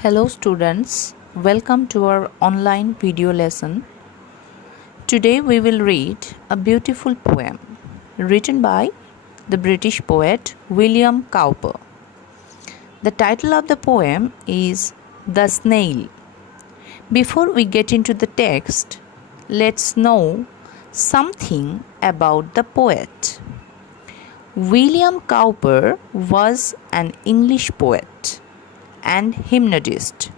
Hello students, welcome to our online video lesson. Today we will read a beautiful poem written by the British poet William Cowper. The title of the poem is The Snail. Before we get into the text, let's know something about the poet. William Cowper was an English poet and hypnotist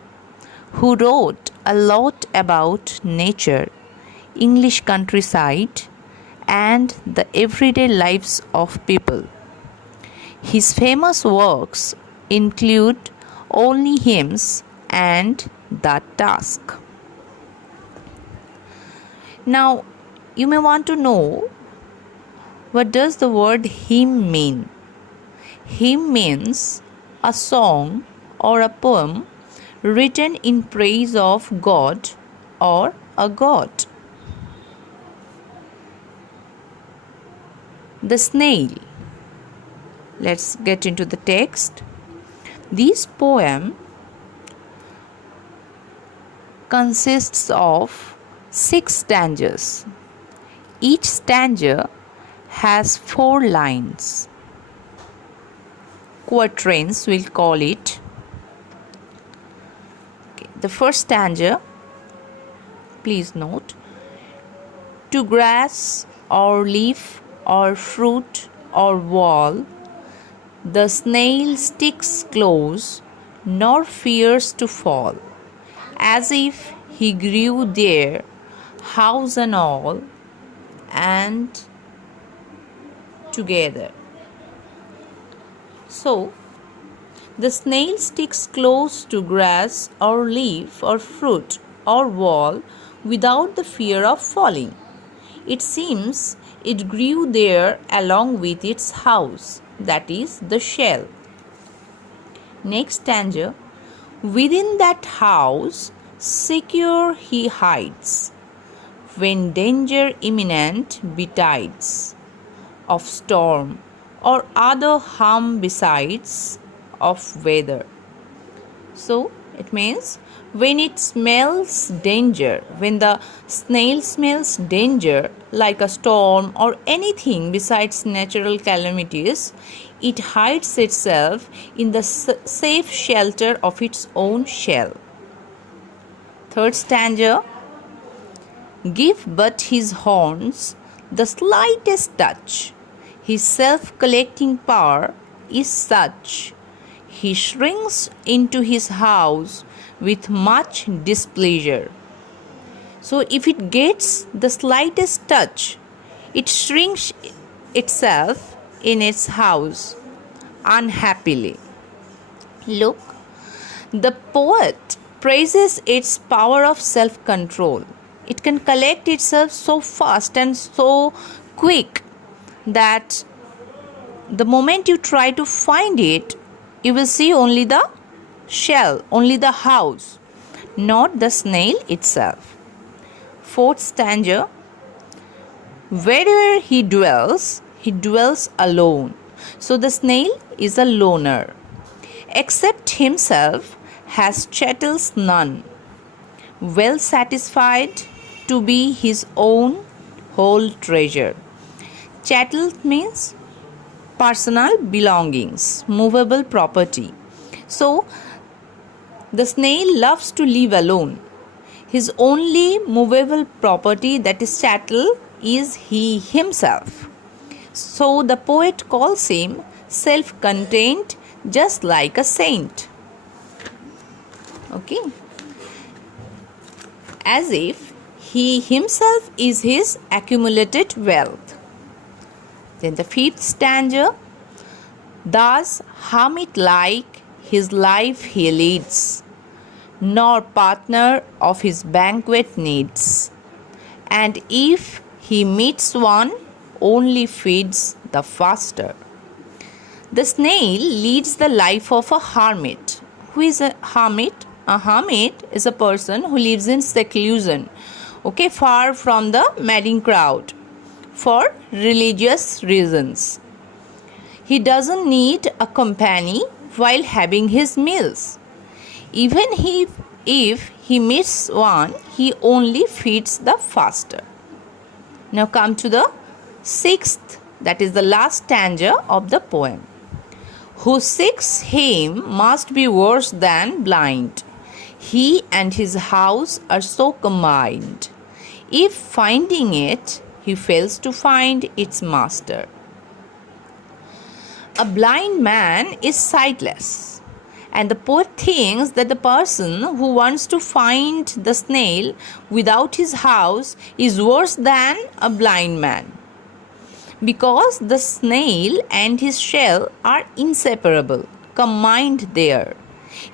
who wrote a lot about nature, English countryside, and the everyday lives of people. His famous works include Only Hymns and The Task. Now, you may want to know, what does the word hymn mean? Hymn means a song or a poem written in praise of God or a god. The snail. Let's get into the text. This poem consists of 6 stanzas. Each stanza has 4 lines. Quatrains, we'll call it. The first stanza, please note, to grass or leaf or fruit or wall, the snail sticks close, nor fears to fall, as if he grew there, house and all, and together. So, the snail sticks close to grass or leaf or fruit or wall without the fear of falling. It seems it grew there along with its house, that is, the shell. Next stanza. Within that house, secure he hides, when danger imminent betides, of storm or other harm besides of weather. So it means when it smells danger, when the snail smells danger like a storm or anything besides natural calamities, it hides itself in the safe shelter of its own shell. Third stanza. Give but his horns the slightest touch, his self-collecting power is such, he shrinks into his house with much displeasure. So if it gets the slightest touch, it shrinks itself in its house unhappily. Look, the poet praises its power of self-control. It can collect itself so fast and so quick that the moment you try to find it, you will see only the shell, only the house, not the snail itself. Fourth stanza. Wherever he dwells alone. So the snail is a loner. Except himself has chattels none. Well satisfied to be his own whole treasure. Chattel means personal belongings, movable property. So, the snail loves to live alone. His only movable property, that is chattel, is he himself. So, the poet calls him self-contained, just like a saint. Okay. As if he himself is his accumulated wealth. Then the fifth stanza. Thus hermit-like his life he leads, nor partner of his banquet needs, and if he meets one, only feeds the faster. The snail leads the life of a hermit. Who is a hermit? A hermit is a person who lives in seclusion, far from the madding crowd, for religious reasons. He doesn't need a company while having his meals. Even if he meets one, he only feeds the faster. Now come to the sixth, that is the last stanza of the poem. Who seeks him must be worse than blind. He and his house are so combined. If finding it, he fails to find its master. A blind man is sightless, and the poet thinks that the person who wants to find the snail without his house is worse than a blind man, because the snail and his shell are inseparable, combined there.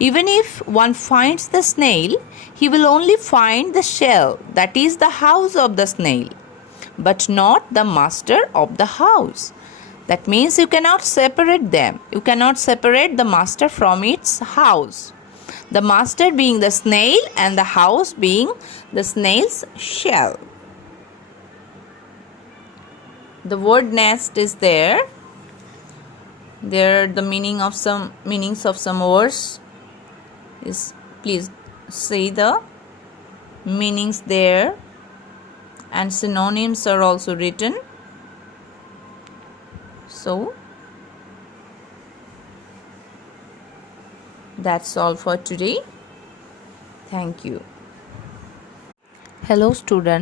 Even if one finds the snail, he will only find the shell, that is the house of the snail, but not the master of the house. That means you cannot separate them. You cannot separate the master from its house. The master being the snail and the house being the snail's shell. The word nest is there. There the meanings of some words is, please say the meanings there, and synonyms are also written. So that's all for today. Thank you. Hello students.